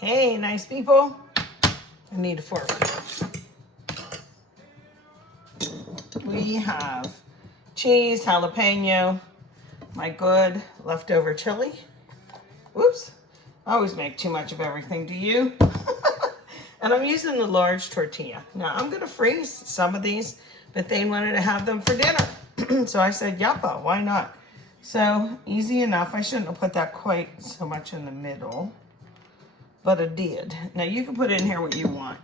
Hey, nice people. I need a fork. We have cheese, jalapeno, my good leftover chili. Whoops. I always make too much of everything, do you? And I'm using the large tortilla. Now, I'm going to freeze some of these, but they wanted to have them for dinner. So I said, yappa, why not? So, easy enough. I shouldn't have put that quite so much in the middle, but I did. Now, you can put in here what you want.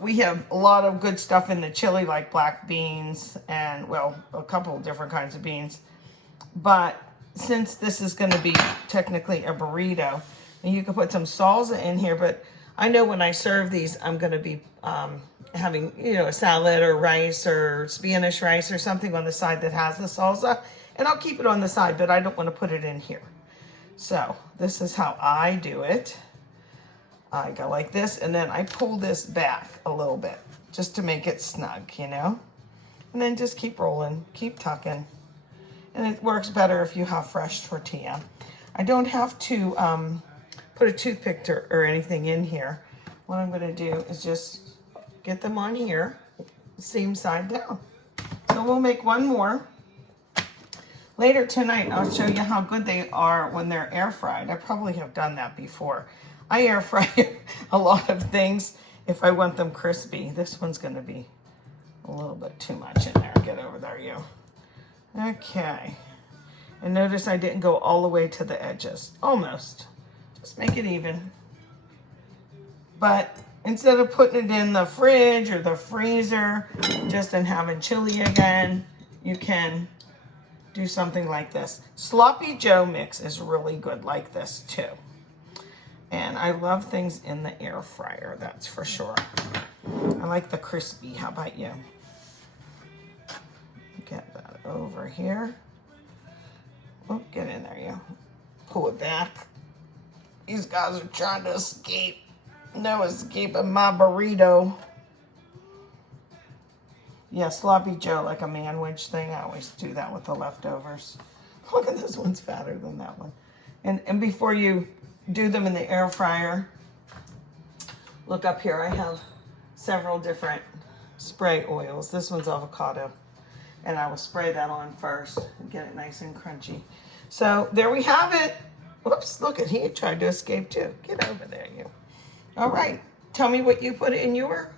We have a lot of good stuff in the chili, like black beans and, well, a couple of different kinds of beans. But since this is going to be technically a burrito, and you can put some salsa in here, but I know when I serve these, I'm going to be having, a salad or rice or Spanish rice or something on the side that has the salsa. And I'll keep it on the side, but I don't want to put it in here. So this is how I do it. I go like this, and then I pull this back a little bit just to make it snug, And then just keep rolling, keep tucking. And it works better if you have fresh tortilla. I don't have to put a toothpick or anything in here. What I'm going to do is just get them on here, seam side down. So we'll make one more. Later tonight, I'll show you how good they are when they're air fried. I probably have done that before. I air fry a lot of things if I want them crispy. This one's going to be a little bit too much in there. Get over there, you. Okay. And notice I didn't go all the way to the edges. Almost. Just make it even. But instead of putting it in the fridge or the freezer, just in having chili again, you can do something like this. Sloppy Joe mix is really good like this too. And I love things in the air fryer, that's for sure. I like the crispy. How about you? Get that over here. Oh, get in there, you. Pull it back. These guys are trying to escape. No escaping my burrito. Yeah, sloppy Joe, like a manwich thing. I always do that with the leftovers. Look at this one's fatter than that one. And before you do them in the air fryer, look up here. I have several different spray oils. This one's avocado. And I will spray that on first and get it nice and crunchy. So there we have it. Whoops, look at he tried to escape too. Get over there, you. All right, tell me what you put in your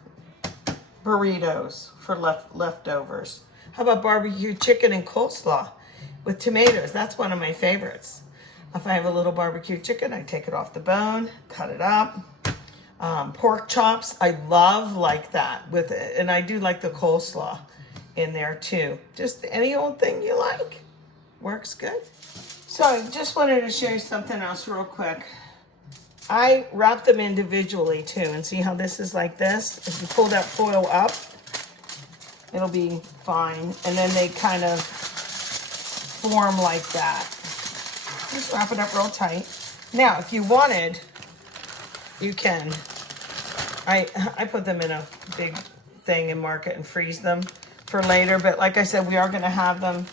burritos for leftovers. How about barbecue chicken and coleslaw with tomatoes? That's one of my favorites. If I have a little barbecue chicken, I take it off the bone, cut it up. Pork chops, I love like that with it. And I do like the coleslaw in there too. Just any old thing you like. Works good. So I just wanted to show you something else real quick. I wrap them individually too, and see how this is like this? If you pull that foil up, it'll be fine. And then they kind of form like that. Just wrap it up real tight. Now, if you wanted, you can. I put them in a big thing and mark it and freeze them for later. But like I said, we are going to have them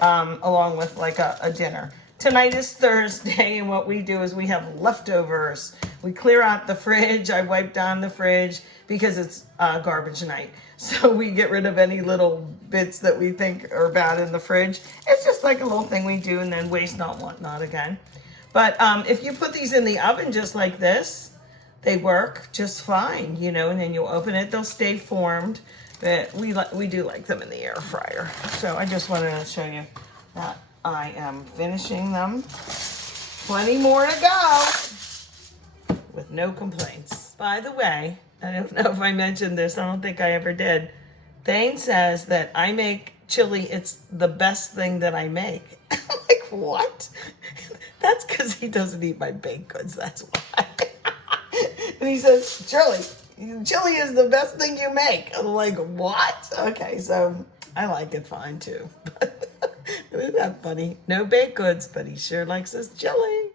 along with like a dinner. Tonight is Thursday, and what we do is we have leftovers. We clear out the fridge. I wipe down the fridge because it's garbage night. So we get rid of any little bits that we think are bad in the fridge. It's just like a little thing we do, and then waste not, want not again. But if you put these in the oven just like this, they work just fine, and then you'll open it. They'll stay formed, but we do like them in the air fryer. So I just wanted to show you that. I am finishing them. Plenty more to go with no complaints. By the way, I don't know if I mentioned this. I don't think I ever did. Thane says that I make chili. It's the best thing that I make. I'm like, what? That's because he doesn't eat my baked goods. That's why. And he says, chili is the best thing you make. I'm like, what? Okay, so I like it fine too. Isn't that funny? No baked goods, but he sure likes his chili.